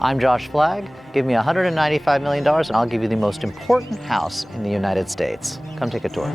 I'm Josh Flagg. Give me $195 million and I'll give you the most important house in the United States. Come take a tour.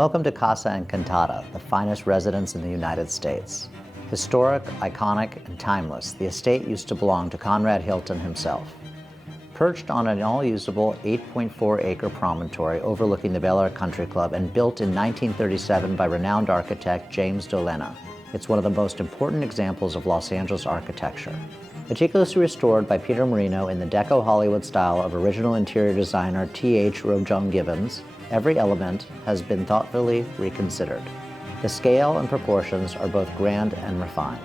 Welcome to Casa Encantada, the finest residence in the United States. Historic, iconic, and timeless, the estate used to belong to Conrad Hilton himself. Perched on an all-usable 8.4-acre promontory overlooking the Bel AirCountry Club and built in 1937 by renowned architect James Dolena, it's one of the most important examples of Los Angeles architecture. Meticulously restored by Peter Marino in the Deco Hollywood style of original interior designer T.H. Robjohns Gibbons, every element has been thoughtfully reconsidered. The scale and proportions are both grand and refined.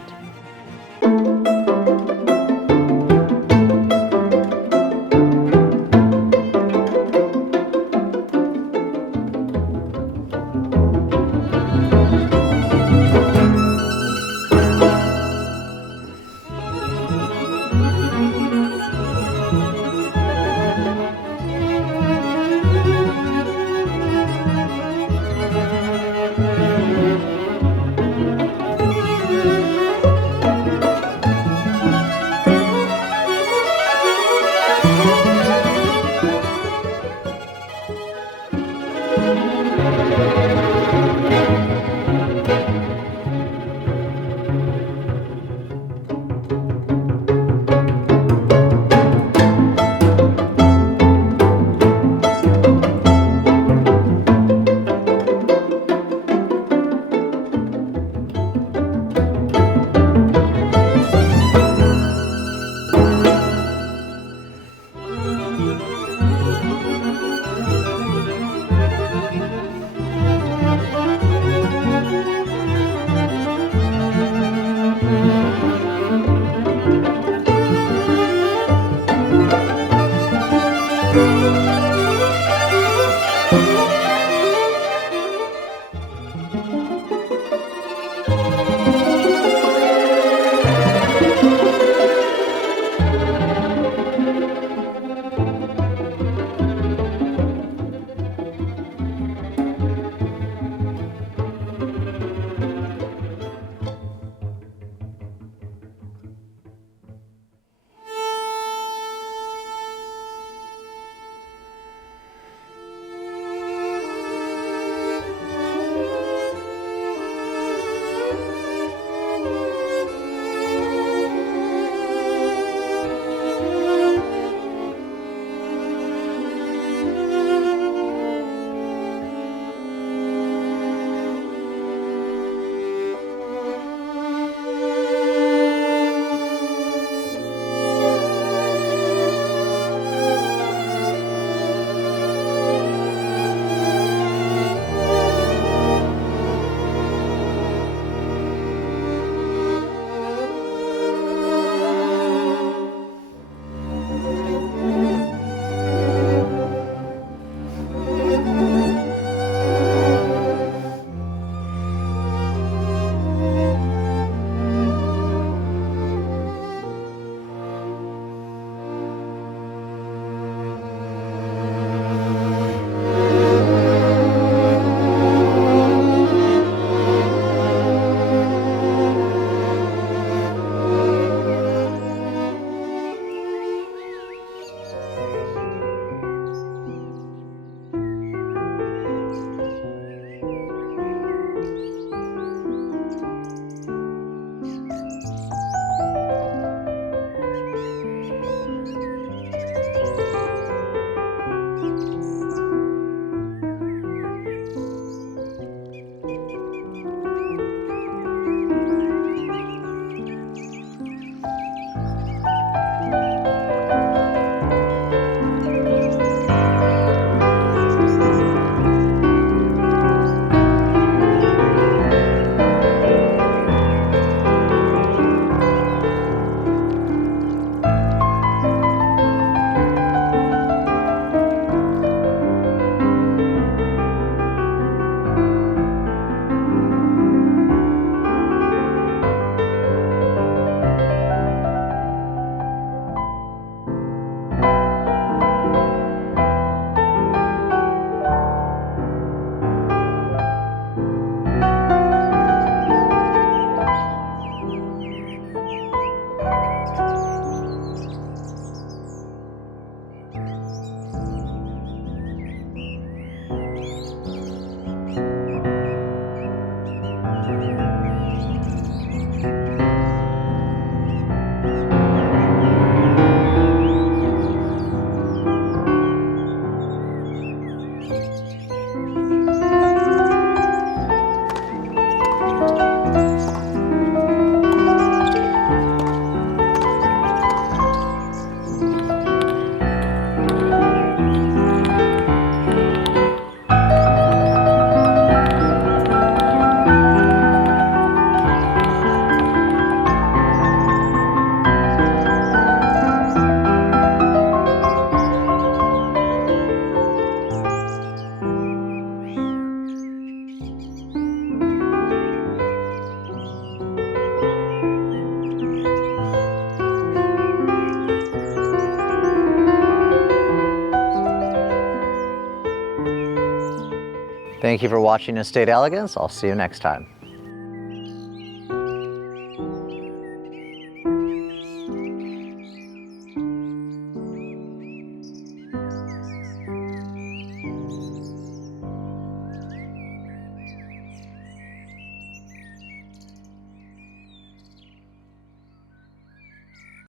Thank you for watching Estate Elegance. I'll see you next time.